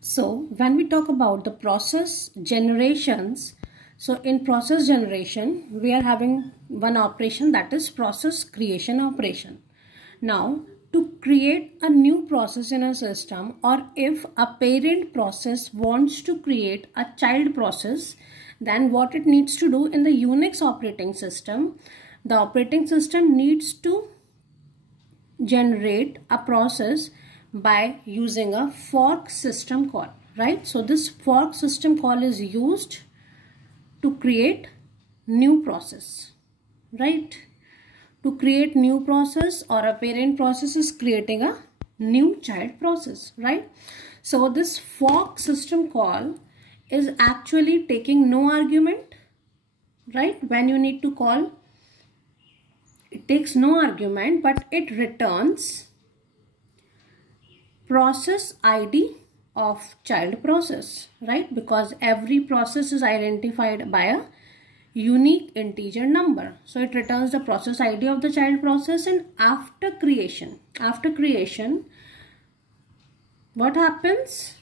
So when we talk about the process generations, so in process generation, we are having one operation, that is process creation operation. Now, to create a new process in a system, or if a parent process wants to create a child process, then what it needs to do in the Unix operating system, the operating system needs to generate a process by using a fork system call, right? So this fork system call is used to create new process, right? To create new process, or a parent process is creating a new child process, right? So this fork system call is actually taking no argument, right? When you need to call, it takes no argument, but it returns process ID of child process, right? Because every process is identified by a unique integer number. So it returns the process ID of the child process. And after creation, what happens?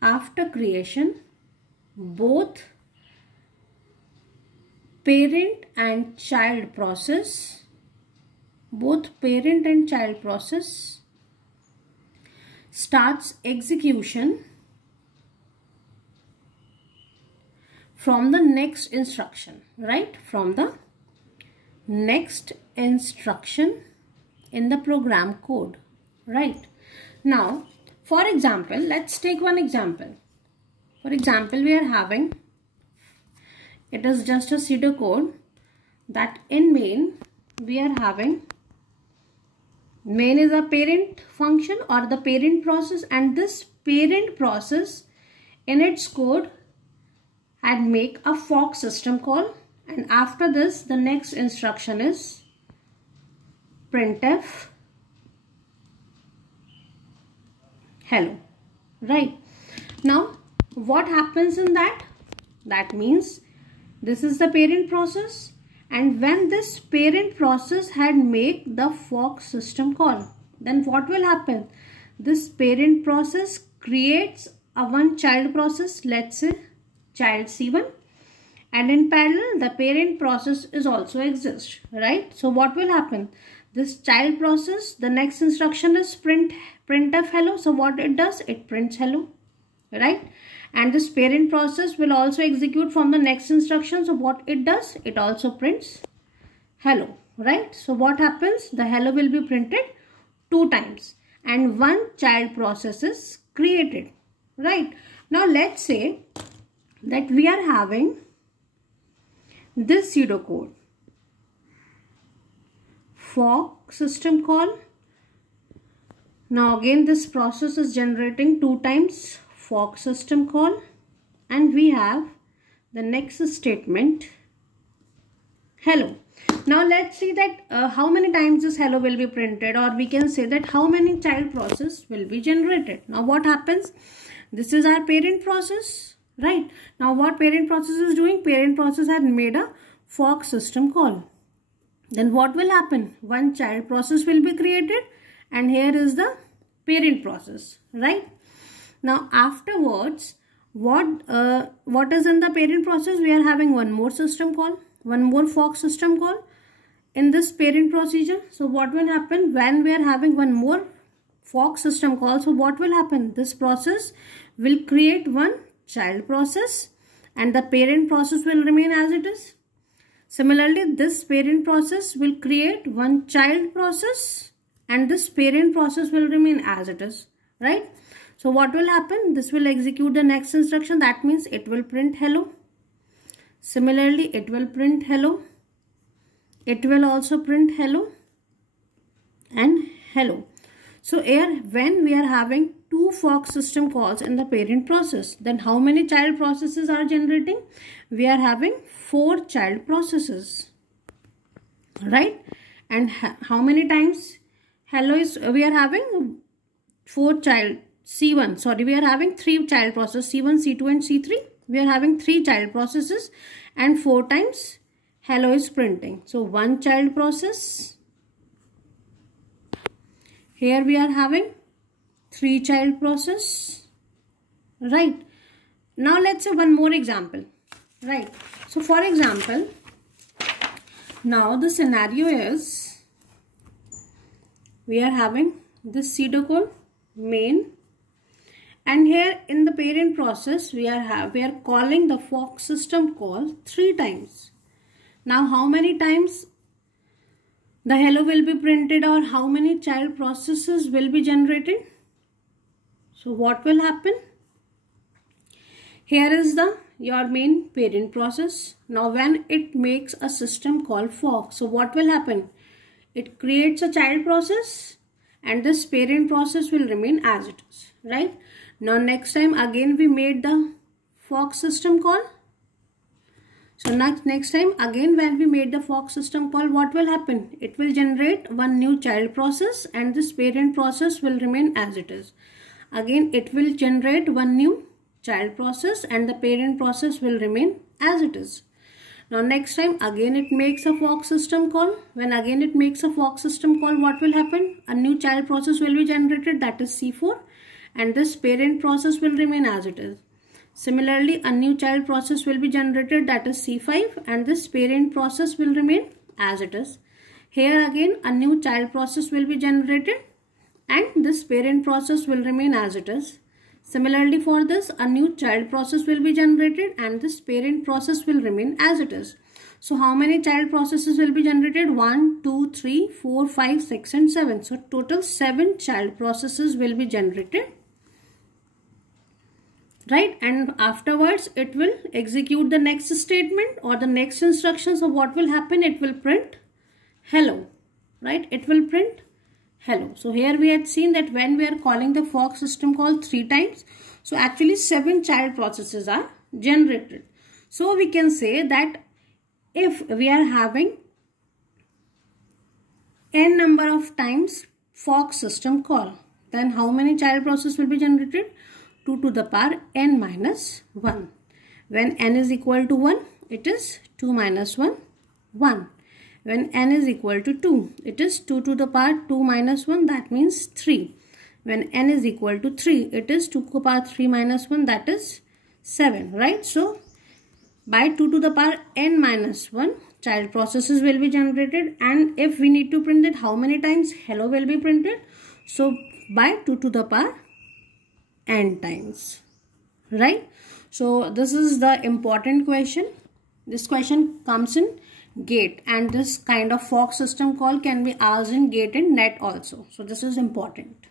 After creation, both parent and child process starts execution from the next instruction, right? From the next instruction in the program code, right? Now, for example, let's take one example. For example, we are having, it is just a pseudocode that in main we are having, main is a parent function or the parent process, and this parent process in its code had make a fork system call, and after this the next instruction is printf hello, right? Now what happens in that? That means this is the parent process, and when this parent process had make the fork system call, then what will happen? This parent process creates a one child process, let's say child C1, and in parallel the parent process is also exists, right? So what will happen? This child process, the next instruction is printf hello. So what it does? It prints hello, right? And this parent process will also execute from the next instruction. So what it does? It also prints hello, right? So what happens? The hello will be printed 2 times and one child process is created, right? Now let's say that we are having this pseudocode, fork system call. Now again this process is generating 2 times fork system call, and we have the next statement hello. Now let's see that how many times this hello will be printed, or we can say that how many child process will be generated. Now what happens? This is our parent process, right? Now what parent process is doing? Parent process had made a fork system call. Then what will happen? One child process will be created, and here is the parent process, right? Now afterwards, what is in the parent process? We are having one more system call, one more fork system call in this parent procedure. So what will happen when we are having one more fork system call? So what will happen? This process will create one child process and the parent process will remain as it is. Similarly, this parent process will create one child process and this parent process will remain as it is, right? So what will happen? This will execute the next instruction. That means it will print hello. Similarly, it will print hello. It will also print hello and hello. So here when we are having 2 fork system calls in the parent process, then how many child processes are generating? We are having 4 child processes, right? And how many times hello is, we are having 4 child C1, sorry, we are having 3 child processes, C1, C2 and C3. We are having 3 child processes and 4 times hello is printing. So one child process. Here we are having 3 child process, right? Now let's say one more example, right? So for example, now the scenario is we are having this pseudocode main, and here in the parent process we are calling the fork system call 3 times. Now how many times the hello will be printed, or how many child processes will be generated? So what will happen? Here is your main parent process. Now when it makes a system call fork, so what will happen? It creates a child process and this parent process will remain as it is, right? Now next time again we made the fork system call. So next time again when we made the fork system call, what will happen? It will generate one new child process and this parent process will remain as it is. Again it will generate one new child process and the parent process will remain as it is. Now next time again it makes a fork system call. When again it makes a fork system call, what will happen? A new child process will be generated, that is C4, and this parent process will remain as it is. Similarly, a new child process will be generated, that is C5, and this parent process will remain as it is. Here again a new child process will be generated and this parent process will remain as it is. Similarly for this, a new child process will be generated and this parent process will remain as it is. So how many child processes will be generated? 1, 2, 3, 4, 5, 6 and 7. So total 7 child processes will be generated. Right, and afterwards it will execute the next statement or the next instruction. So what will happen? It will print hello, right? It will print hello. So here we had seen that when we are calling the fork system call 3 times, so actually 7 child processes are generated. So we can say that if we are having n number of times fork system call, then how many child processes will be generated? 2 to the power n minus 1. When n is equal to 1, it is 2 minus 1, 1. When n is equal to 2, it is 2 to the power 2 minus 1, that means 3. When n is equal to 3, it is 2 to the power 3 minus 1, that is 7, right? So, by 2 to the power n minus 1, child processes will be generated, and if we need to print it, how many times hello will be printed? So, by 2 to the power n times, right? So this is the important question. This question comes in GATE, and this kind of fork system call can be asked in GATE and NET also. So this is important.